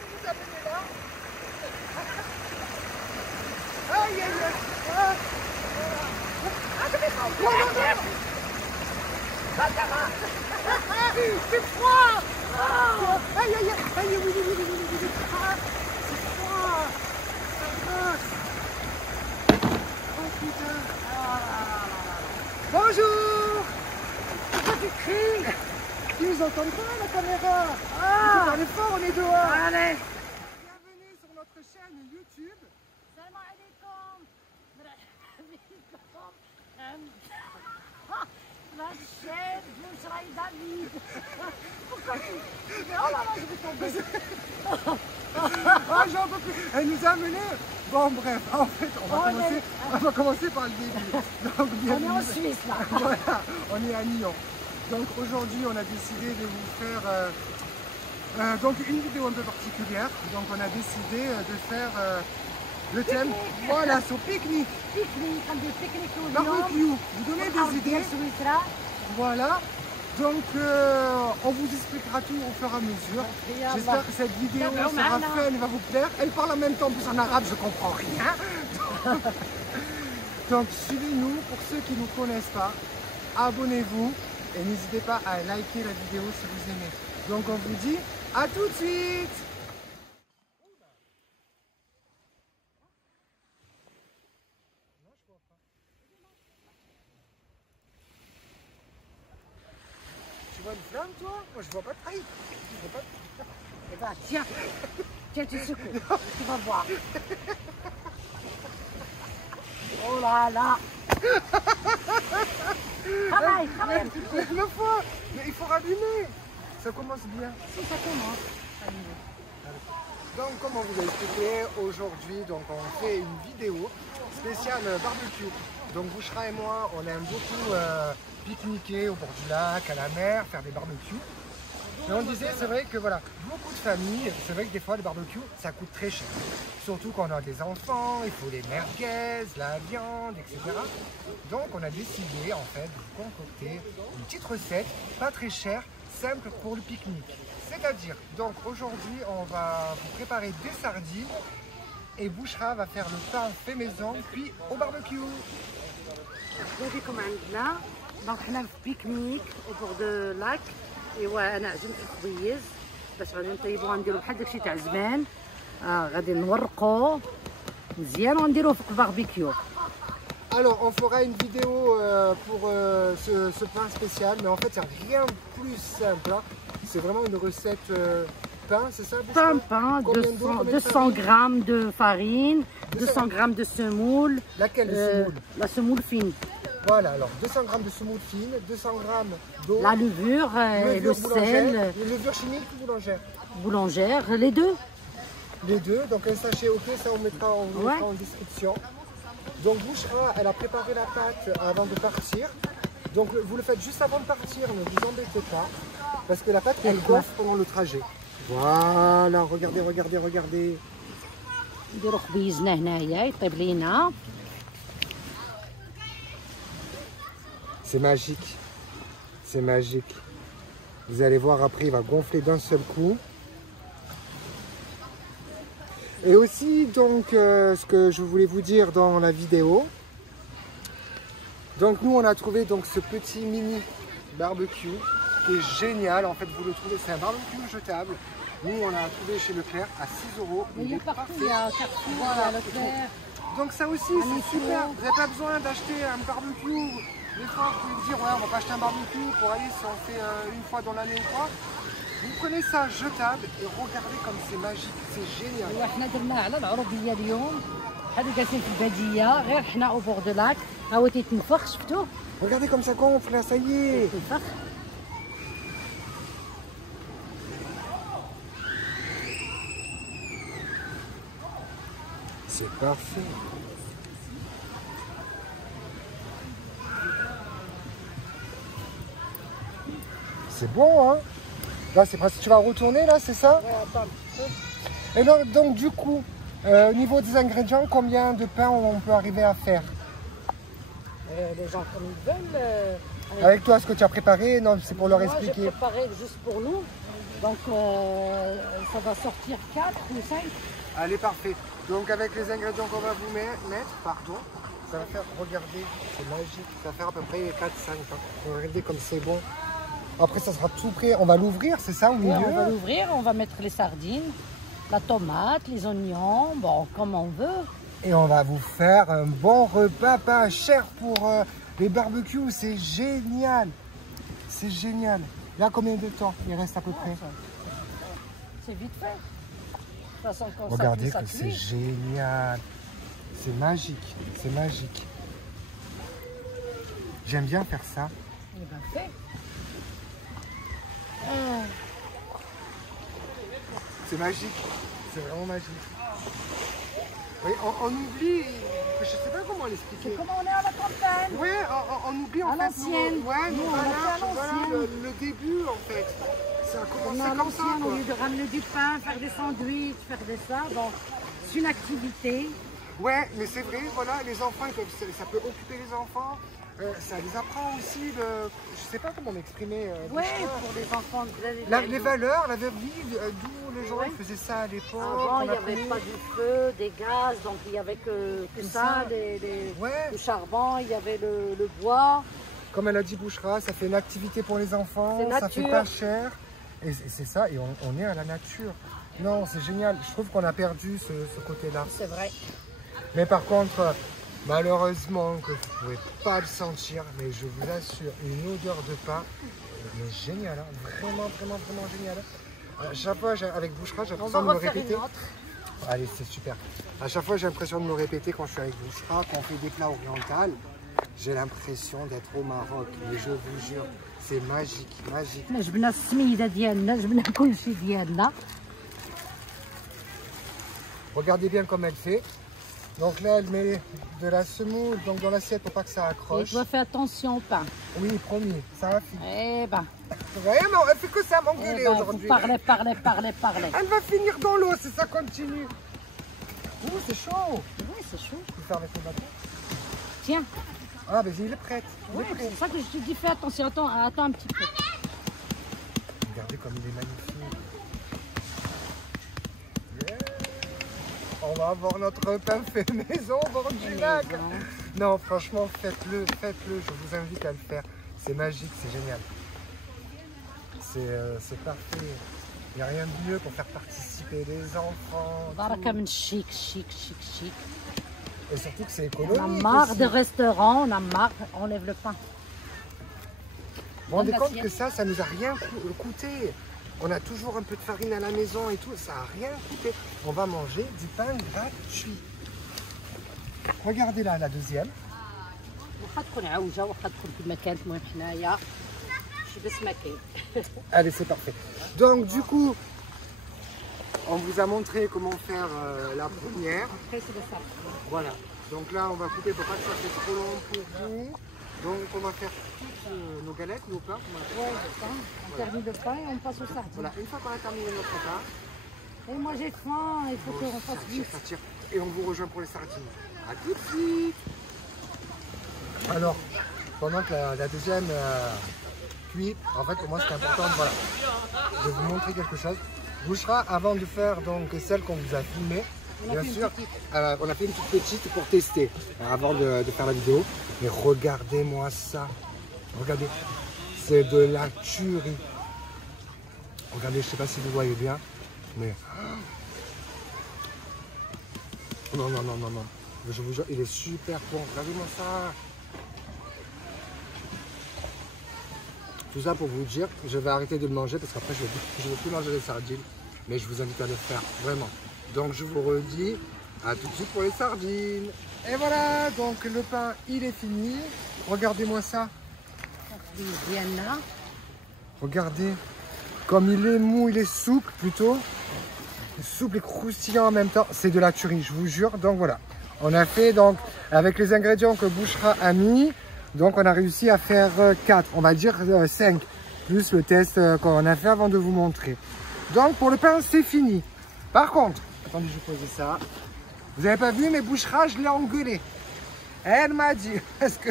de vous amener là. Aïe, aïe, aïe. Ah, je vais pas. Non, non, non. C'est froid. Aïe, aïe, aïe. Aïe, oui, oui, oui, oui, oui, oui. C'est froid. Ça passe. Oh putain. Bonjour. Pourquoi tu cries? Tu nous entends pas la caméra? Tu parles fort, on est dehors. Allez. Bienvenue sur notre chaîne YouTube. Salam alaikum. La chaîne Bousra et David. Pourquoi tu... Oh là là, je vais tomber. Ah, j'en peux plus. Elle nous a amenés. Bon, bref, en fait, on va commencer par le début. Donc, On est en Suisse là. Voilà, on est à Nyon. Donc aujourd'hui, on a décidé de vous faire donc une vidéo un peu particulière. Donc on a décidé de faire le thème, voilà, sur pique-nique. Pique-nique, on dit pique-nique au Barbecue. Vous donnez des idées. Voilà. Donc on vous expliquera tout au fur et à mesure. J'espère que cette vidéo sera fun et va vous plaire. Elle parle en même temps plus en arabe, je comprends rien. Donc suivez-nous pour ceux qui ne nous connaissent pas. Abonnez-vous et n'hésitez pas à liker la vidéo si vous aimez. Donc on vous dit à tout de suite. Tu vois une flamme toi? Moi je vois pas de traîne. Je vois pas de... Eh ben tiens, tiens tu secoues, tu vas voir. Oh là là. Travaille un petit peu. Mais il faut rallumer. Ça commence bien. Si ça commence. Donc comme on vous a expliqué, aujourd'hui on fait une vidéo spéciale barbecue. Donc Bouchra et moi, on aime beaucoup pique-niquer au bord du lac, à la mer, faire des barbecues. Et on disait, c'est vrai que voilà, beaucoup de familles, c'est vrai que des fois le barbecue, ça coûte très cher. Surtout quand on a des enfants, il faut les merguez, la viande, etc. Donc on a décidé en fait de vous concocter une petite recette, pas très chère, simple pour le pique-nique. C'est-à-dire, donc aujourd'hui on va vous préparer des sardines et Bouchra va faire le pain fait maison, puis au barbecue. نجيكم عندنا دونك حنا في بيكنيك او بور دو لاك. ايوا انا عزمت الخبيز باش غادي نطيبوها نديرو بحال داكشي تاع زمان. غادي نورقو مزيان ونديروه في الباربيكيو. Alors on fera une vidéo pour ce pain spécial, mais en fait il n'y a rien de plus simple. Hein. C'est vraiment une recette pain, c'est ça? Pain, 200 grammes de farine, 200 grammes de semoule. Laquelle de semoule? La semoule fine. Voilà, alors 200 grammes de semoule fine, 200 grammes d'eau. La levure, le sel. Les levures chimiques ou boulangères? Boulangère, les deux. Les deux, donc un sachet, ok, ça on mettra en description. Donc Bouchra, elle a préparé la pâte avant de partir. Donc vous le faites juste avant de partir, ne vous embêtez pas. Parce que la pâte, elle gonfle pendant le trajet. Voilà, regardez, regardez, regardez. نديرو خبيزنا هنايا يطيب لينا. C'est magique. C'est magique. Vous allez voir après, il va gonfler d'un seul coup. Et aussi, donc, ce que je voulais vous dire dans la vidéo. Donc, nous, on a trouvé donc ce petit mini barbecue qui est génial. En fait, vous le trouvez, c'est un barbecue jetable. Nous, on l'a trouvé chez Leclerc à 6 €. Mais il y a partout, il y a Carrefour, Voilà. Leclerc. Donc ça aussi, c'est super. Vous n'avez pas besoin d'acheter un barbecue. Des fois, vous pouvez vous dire, ouais, on va pas acheter un barbecue pour aller si on fait une fois dans l'année ou quoi. Vous prenez ça jetable et regardez comme c'est magique, c'est génial. حنا درناه على العروبيه اليوم. بحال جالسين في الباديه غير حنا او بور دو لاك. ها هو تيتنفخ شفتوه؟ Regardez comme ça gonfle, là, ça y est. تيتنفخ. C'est parfait. C'est bon, hein? Là, c'est presque... Tu vas retourner, là, c'est ça? Et donc, du coup, au niveau des ingrédients, combien de pain on peut arriver à faire? Les gens comme ils veulent. Avec toi, ce que tu as préparé, non, c'est pour leur Moi, expliquer. j'ai préparé juste pour nous. Donc, ça va sortir 4 ou 5. Allez, parfait. Donc avec les ingrédients qu'on va vous mettre, pardon, ça va faire, regardez, c'est magique, ça va faire à peu près 4-5. Regardez comme c'est bon. Après, ça sera tout prêt. On va l'ouvrir, c'est ça au milieu? On va l'ouvrir, on va mettre les sardines, la tomate, les oignons, bon, comme on veut. Et on va vous faire un bon repas pas cher pour les barbecues. C'est génial. C'est génial. Là, combien de temps il reste à peu près? C'est vite fait. De toute façon, quand regardez ça que cuit, c'est génial. C'est magique. C'est magique. J'aime bien faire ça. Eh bien fait. C'est magique. C'est vraiment magique. Oui, on oublie, je ne sais pas comment l'expliquer. C'est comme on est à la campagne. Ouais, on oublie en À fait l'ancienne. ouais, Nous, on l'a fait à l'ancienne. le début en fait. Ça a On commencé est à comme ça. l'ancienne, au Quoi. lieu de ramener du pain, faire des sandwichs, faire des ça. Bon, c'est une activité. Ouais, mais c'est vrai, voilà, les enfants, ça peut occuper les enfants. Ça les apprend aussi de... Je sais pas comment m'exprimer. Oui, pour les enfants. Les valeurs, la vraie vie, d'où les gens ils faisaient ça à l'époque. Avant, il n'y avait pas du feu, des gaz, donc il n'y avait que ça, Ouais. le charbon, il y avait le bois. Comme elle a dit Bouchra, ça fait une activité pour les enfants, C'est ça fait nature. pas cher. Et c'est ça, et on est à la nature. Non, c'est génial. Je trouve qu'on a perdu ce côté-là. C'est vrai. Mais par contre, malheureusement, que vous ne pouvez pas le sentir, mais je vous assure, une odeur de pain, mais génial, hein. Vraiment, vraiment, vraiment génial. À chaque fois, avec Bouchra, j'ai l'impression de me répéter. Allez, c'est super. À chaque fois, j'ai l'impression de me répéter quand je suis avec Bouchra, quand on fait des plats orientaux, j'ai l'impression d'être au Maroc. Mais je vous jure, c'est magique, magique. جبنا السميده ديالنا جبنا كلشي ديالنا. Regardez bien comme elle fait. Donc là, elle met de la semoule donc dans l'assiette pour pas que ça Et accroche. je dois faire attention au pain. Oui, promis, ça va finir. Eh ben, Vraiment, elle fait que ça m'engueuler vous aujourd'hui. parlez. Elle va finir dans l'eau si ça continue. Ouh, c'est chaud. Oui, c'est chaud. Tu peux faire avec le bâton. Tiens, Ah, mais il est prêt. Il ouais, est prêt. c'est ça que je te dis, fais attention, attends un petit peu. Regardez comme il est magnifique. Yeah. On va avoir notre pain fait maison au bord du lac. Non, franchement, faites-le, faites-le. Je vous invite à le faire. C'est magique, c'est génial. C'est parfait. Il n'y a rien de mieux pour faire participer les enfants. Baraka من chic. Et surtout que c'est On a économique. marre aussi. de restaurants, on a marre, on lève le pain. Vous vous rendez compte que ça nous a rien coûté. On a toujours un peu de farine à la maison et tout, ça n'a rien coûté. On va manger du pain gratuit. Regardez là, la deuxième. واخا تكون عوجه واخا تكون كما كانت المهم حنايا شي بس ما كاين. Allez, c'est parfait. Donc du coup, on vous a montré comment faire la première. Après c'est le sable. Voilà. Donc là, on va couper pour pas que ça fait trop long pour vous. Donc on va faire toutes nos galettes, nos pains. Ouais, c'est ça. On termine le pain et on passe au sardines. Voilà, une fois qu'on a terminé notre pain, Et moi j'ai faim, il faut qu'on fasse ça tire, vite. ça tire. Et on vous rejoint pour les sardines. À tout de suite. Alors, pendant que la deuxième cuit, en fait pour moi c'est important, voilà. Je vais vous montrer quelque chose. Bouchra, avant de faire donc celle qu'on vous a filmée, bien sûr, on a fait une toute petite pour tester, avant de faire la vidéo. Mais regardez-moi ça. Regardez, c'est de la tuerie. Regardez, je sais pas si vous voyez bien, mais... Non. Je vous jure, il est super bon. Regardez-moi ça. Tout ça pour vous dire que je vais arrêter de le manger parce qu'après je ne vais plus manger les sardines. Mais je vous invite à le faire, vraiment. Donc je vous redis, à tout de suite pour les sardines. Et voilà, donc le pain, il est fini. Regardez-moi ça. ديالنا Regardez, comme il est mou, il est souple plutôt. Souple et croustillant en même temps. C'est de la tuerie, je vous jure. Donc voilà, on a fait donc avec les ingrédients que Bouchra a mis. Donc on a réussi à faire 4, on va dire 5. Plus le test qu'on a fait avant de vous montrer. Donc pour le pain, c'est fini. Par contre, attendez, je vais poser ça. Vous n'avez pas vu, mais Bouchra, je l'ai engueulé. Elle m'a dit, parce que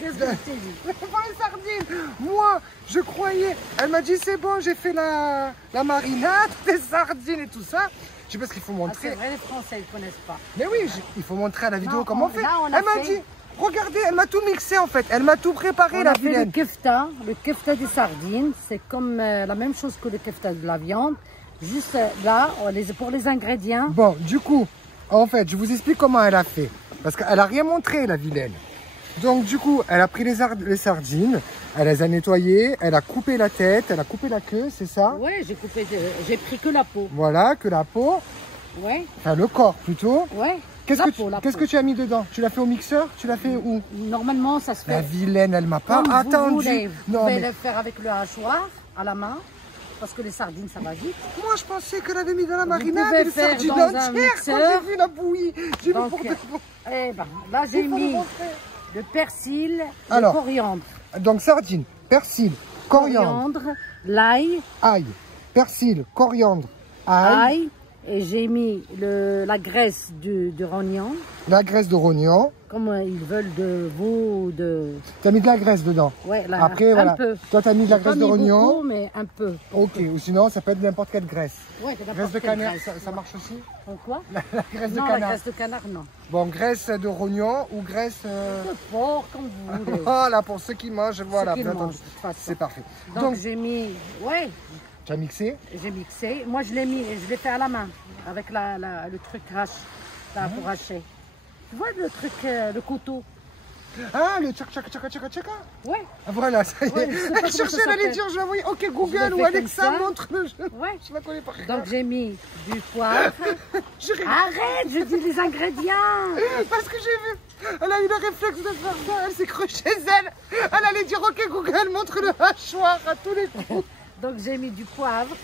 Qu'est-ce que tu dit? pour les sardines, moi, je croyais. Elle m'a dit, c'est bon, j'ai fait la marinade, des sardines et tout ça. Je sais pas ce qu'il faut Ah, c'est montrer. vrai, les Français, ils ne connaissent pas. Mais oui, il faut montrer à la vidéo Non, comment on fait. là, on a Elle m'a fait- dit, regardez, elle m'a tout mixé en fait. Elle m'a tout préparé, On la a fait le vilaine. kefta. Le kefta des sardines, c'est comme la même chose que le kefta de la viande. Juste là, pour les ingrédients, Bon, du coup, en fait, je vous explique comment elle a fait. Parce qu'elle a rien montré, la vilaine. Donc, du coup, elle a pris les sardines, elle les a nettoyées, elle a coupé la tête, elle a coupé la queue, c'est ça? ouais, j'ai pris que la peau. Voilà, que la peau, Ouais, enfin le corps plutôt. ouais. Qu'est-ce La que, peau, la qu'est-ce peau. que tu as mis dedans? Tu l'as fait au mixeur? Tu l'as fait où? Normalement, ça se La fait vilaine, elle m'a pas comme vous attendu. voulez. Vous Non, pouvez mais le faire avec le hachoir à la main, parce que les sardines, ça va vite. moi je pensais qu'elle avait mis dans la Vous marinade pouvez les faire sardines dans un entières quand mixeur. j'ai vu la bouillie. J'ai vu Donc, pour de bon. eh ben, là, j'ai Il faut mis le montrer. le persil, Alors. le coriandre. Donc sardines, persil, coriandre, l'ail, ail, persil, coriandre, ail, ail. Et j'ai mis la graisse de rognon, la graisse de rognon. comme ils veulent de veau ou de... Tu as mis de la graisse dedans. Ouais, là, Après, un voilà. peu. Toi, tu as mis de la J'ai pas graisse de mis rognon. beaucoup, mais un peu. Ok, ou sinon, ça peut être n'importe quelle graisse. Ouais, de Graisse n'importe de quelle canard, graisse. ça marche aussi? Quoi? La graisse de Non, la canard. graisse de canard, non. Bon, graisse de rognon ou graisse... De porc, comme vous voulez. Voilà, pour ceux qui mangent, voilà. Ceux qui bien mangent, entendu. de toute façon. C'est parfait. Donc, Donc, j'ai mis... Ouais, tu as mixé? j'ai mixé. Moi, je l'ai fait à la main, avec le truc hache, là, pour hacher. Tu vois le truc, le couteau? Ah, le tchak tchak tchak tchak tchak. Ouais, Ah, voilà, ça y est. Ouais, je sais pas Elle comment cherchait, ça elle allait s'appelle. dire, je vais envoyer, ok, Je Google l'ai ou fait Alexa, comme ça. montre le jeu. ouais. Je la connais pas. Donc, j'ai mis du poivre. Je rigole. Arrête, je dis les ingrédients. Parce que j'ai vu, elle a eu le réflexe de faire ça, elle s'est crue chez elle. Elle allait dire, ok, Google, montre le hachoir à tous les coups. Donc, j'ai mis du poivre,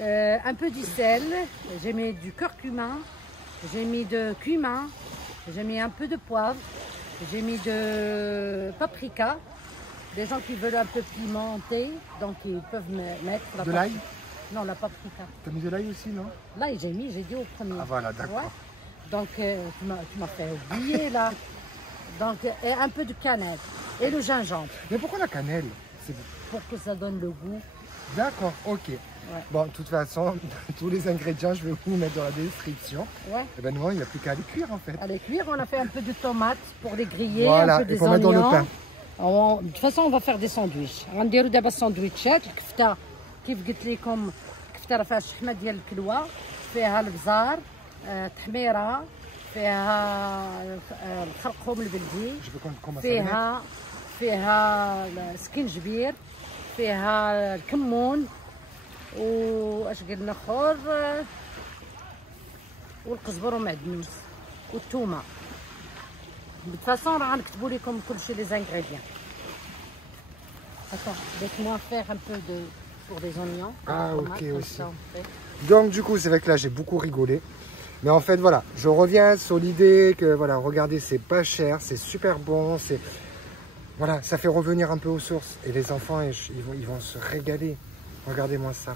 un peu du sel, j'ai mis du curcuma, j'ai mis de cumin, j'ai mis un peu de poivre, j'ai mis de paprika. Les gens qui veulent un peu pimenter, donc ils peuvent mettre la De l'ail? paprika. Non, la paprika. T'as mis de l'ail aussi, non? Là, j'ai dit au premier. Ah voilà, d'accord. Ouais. Donc, tu m'as fait oublier là. Donc, et un peu de cannelle et le gingembre Mais pourquoi la cannelle? C'est pour que ça donne le goût. D'accord, ok. Bon, de toute façon, tous les ingrédients, je vais vous mettre dans la description. Ouais. Et ben non, il n'y a plus qu'à les cuire en fait. À les cuire, on a fait un peu de tomates pour les griller, Voilà, un peu et des pour mettre dans le oignons. pain. De toute façon, on va faire des sandwichs. غنديروا دابا الساندويتشات الكفته كيف قلت لكم الكفته راه فيها الشحمه ديال الكلوه فيها البزار تحميره فيها الخرقوم البلدي Je vais commencer à les mettre. فيها السكنجبير فيها الكمون واش قلنا اخر والقزبر ومعدنوس والثومه. De toute façon, on va نكتبوا لكم كل شيء les ingrédients. Attends, laisse-moi faire un peu pour des oignons. Ah, tomates, ok, comme aussi. ça, on fait. Donc du coup, c'est vrai que là, j'ai beaucoup rigolé. Mais en fait, voilà, je reviens sur l'idée que, voilà, regardez, c'est pas cher, c'est super bon, c'est... Voilà, ça fait revenir un peu aux sources. Et les enfants, ils vont se régaler. Regardez-moi ça.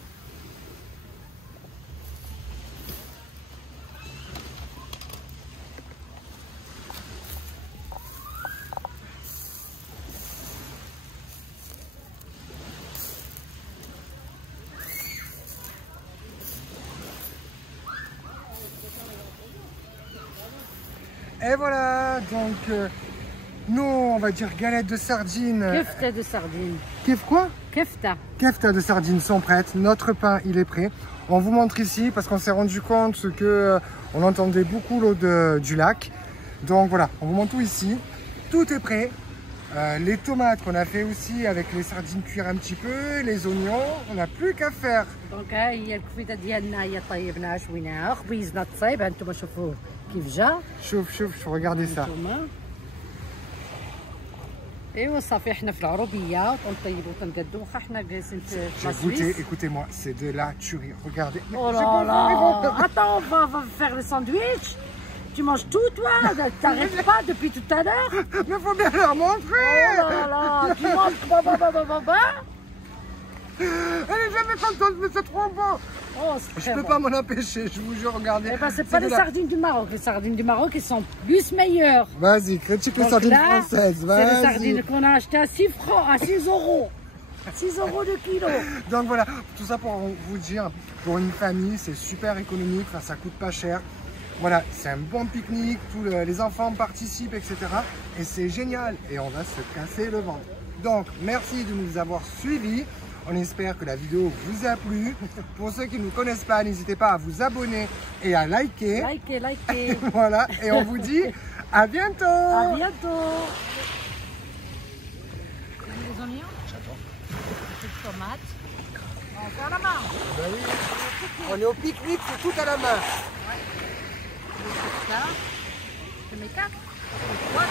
Et voilà, donc nous, on va dire galettes de sardines. كفتة de sardines. Kef quoi? كفتة. Kefta de sardines sont prêtes, notre pain il est prêt. On vous montre ici parce qu'on s'est rendu compte que on entendait beaucoup l'eau du lac. Donc voilà, on vous montre tout ici. Tout est prêt. Les tomates qu'on a fait aussi avec les sardines cuire un petit peu, les oignons, on n'a plus qu'à faire. دونك ها هي الكفته ديالنا هي طيبناها شويناها خبيزنا الطيب ها انتم شوفوه كيف جا. Chauffe, regardez ça. انتم ايوا صافي حنا في العروبيه ونطيبوا وتنقدوا واخا حنا جالسين في J'ai لا goûté, سويس. écoutez-moi, c'est de la tuerie. Regardez. Mais Oh j'ai là pas là. envie. Attends, on va faire le sandwich. Tu manges tout toi. T'arrêtes pas depuis tout à l'heure. Mais faut bien leur montrer. Oh là là. Tu manges. Bah. Elle est jamais contente, mais c'est trop bon. Oh, c'est Je très peux bon. pas m'en empêcher, je vous jure, regardez. Eh ben, c'est pas de les la- sardines du Maroc. Les sardines du Maroc, elles sont plus meilleures. Vas-y, critique les Donc sardines là, françaises, c'est les sardines vas-y. qu'on a achetées à 6 francs, à 6 euros. 6 euros le kilo. Donc voilà, tout ça pour vous dire, pour une famille, c'est super économique, enfin, ça coûte pas cher. Voilà, c'est un bon pique-nique, les enfants participent, etc. Et c'est génial, et on va se casser le ventre. Donc, merci de nous avoir suivis. On espère que la vidéo vous a plu. Pour ceux qui ne nous connaissent pas, n'hésitez pas à vous abonner et à liker. Likez. Voilà, et on vous dit à bientôt. À bientôt. Les oignons, petites tomates. On fait à la main. Ben oui. On est au pique-nique, c'est tout à la main. Ça, je mets 4. Toi,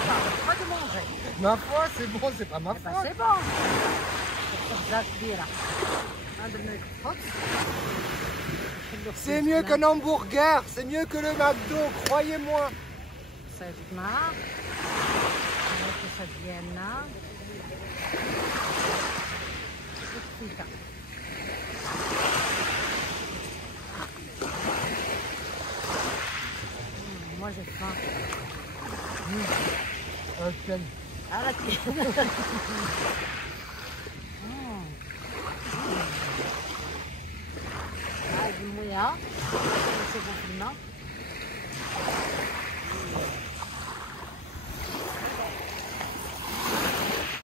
pas de manger. Ma foi, c'est bon, c'est pas ma Eh ben, faute. c'est bon. C'est mieux qu'un hamburger, c'est mieux que le McDo, croyez-moi. Ça démarre. Que ça vienne là. Moi j'ai faim. Ok. Ah la tienne. Ah, du mouillard. C'est bon, non?